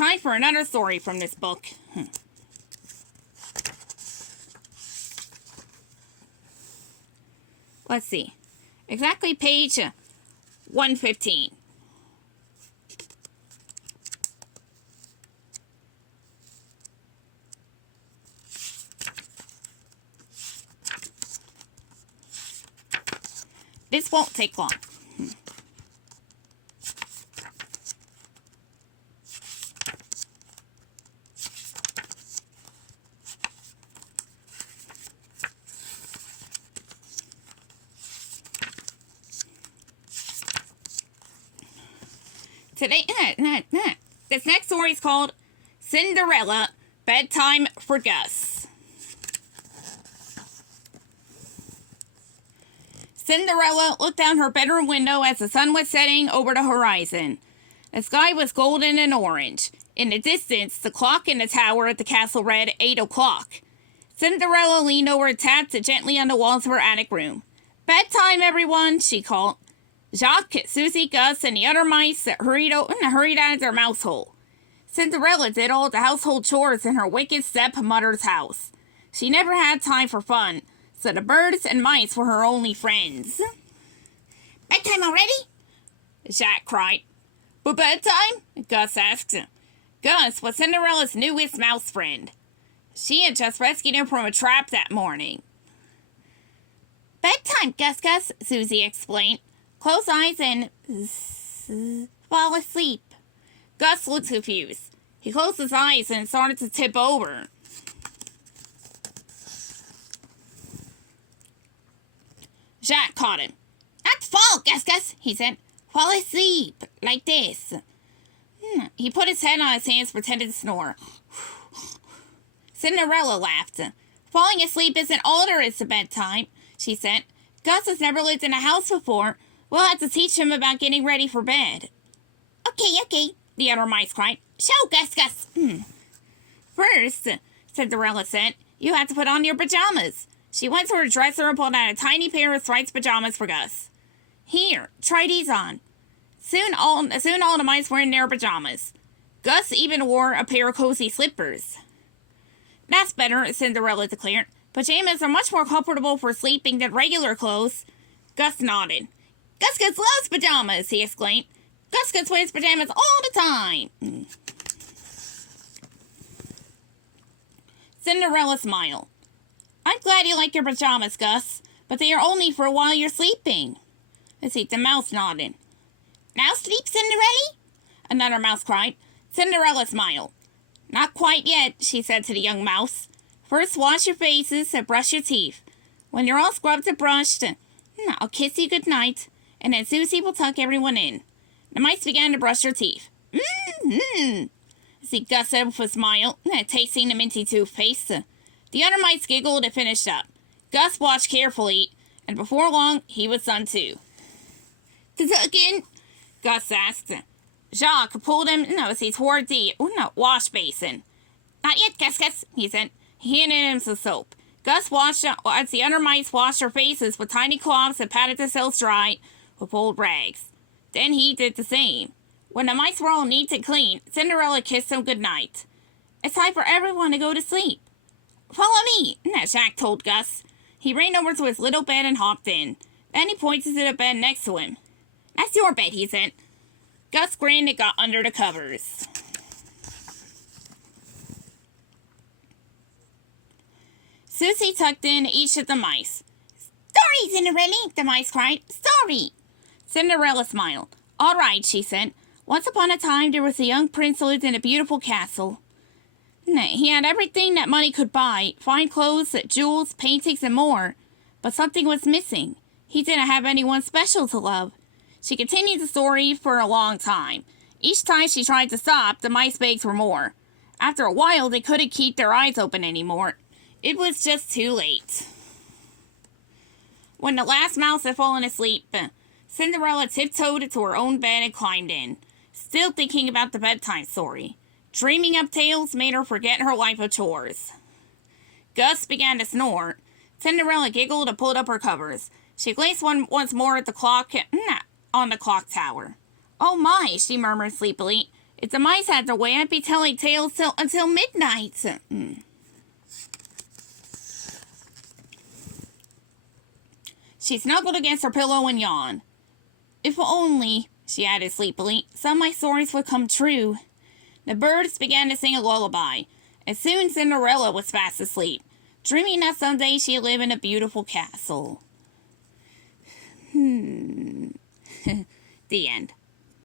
time for another story from this book. Let's see. Exactly page 115. This won't take long. Today, this next story is called Cinderella, Bedtime for Gus. Cinderella looked down her bedroom window as the sun was setting over the horizon. The sky was golden and orange. In the distance, the clock in the tower at the castle read 8 o'clock. Cinderella leaned over and tapped gently on the walls of her attic room. "Bedtime, everyone," she called. Jacques, Susie, Gus, and the other mice hurried out of their mouse hole. Cinderella did all the household chores in her wicked stepmother's house. She never had time for fun, so the birds and mice were her only friends. "Bedtime already?" Jacques cried. "But bedtime?" Gus asked. Gus was Cinderella's newest mouse friend. She had just rescued him from a trap that morning. "Bedtime, Gus," Susie explained. "Close eyes and fall asleep." Gus looked confused. He closed his eyes and started to tip over. Jacques caught him. "Not fall, Gus," he said. "Fall asleep, like this." He put his head on his hands, pretended to snore. Cinderella laughed. "Falling asleep isn't all there is to bedtime," she said. "Gus has never lived in a house before. We'll have to teach him about getting ready for bed." Okay, the other mice cried. "Show, Gus." "First," Cinderella said, "you have to put on your pajamas." She went to her dresser and pulled out a tiny pair of striped pajamas for Gus. "Here, try these on." Soon all the mice were in their pajamas. Gus even wore a pair of cozy slippers. "That's better," Cinderella declared. "Pajamas are much more comfortable for sleeping than regular clothes." Gus nodded. "Gus loves pajamas," he exclaimed. "Gus wears pajamas all the time." Cinderella smiled. "I'm glad you like your pajamas, Gus, but they are only for while you're sleeping." The mouse nodded. "Now sleep, Cinderella?" Another mouse cried. Cinderella smiled. "Not quite yet," she said to the young mouse. "First wash your faces and brush your teeth. When you're all scrubbed and brushed, I'll kiss you good night, and then Susie will tuck everyone in." The mice began to brush their teeth. Gus said with a smile, tasting the minty toothpaste. The other mice giggled and finished up. Gus watched carefully, and before long, he was done too. "Tuck in?" Gus asked. Jacques pulled him toward the wash basin. "Not yet, Gus," he said. He handed him some soap. Gus watched as the other mice washed their faces with tiny cloths and patted themselves dry with old rags. Then he did the same. When the mice were all neat and clean, Cinderella kissed them good night. "It's time for everyone to go to sleep." "Follow me," Jacques told Gus. He ran over to his little bed and hopped in. Then he pointed to the bed next to him. "That's your bed," he said. Gus grinned and got under the covers. Susie tucked in each of the mice. "Story, Cinderella!" the mice cried. "Story!" Cinderella smiled. "All right," she said. "Once upon a time there was a young prince who lived in a beautiful castle. He had everything that money could buy, fine clothes, jewels, paintings, and more. But something was missing. He didn't have anyone special to love." She continued the story for a long time. Each time she tried to stop, the mice begged for more. After a while, they couldn't keep their eyes open anymore. It was just too late. When the last mouse had fallen asleep, Cinderella tiptoed to her own bed and climbed in, still thinking about the bedtime story. Dreaming up tales made her forget her life of chores. Gus began to snore. Cinderella giggled and pulled up her covers. She glanced once more at the clock on the clock tower. "Oh my," she murmured sleepily. If the mice had their way, I'd be telling tales until midnight. She snuggled against her pillow and yawned. If only, she added sleepily, some of my stories would come true. The birds began to sing a lullaby, and soon Cinderella was fast asleep, dreaming that someday she'd live in a beautiful castle. The end.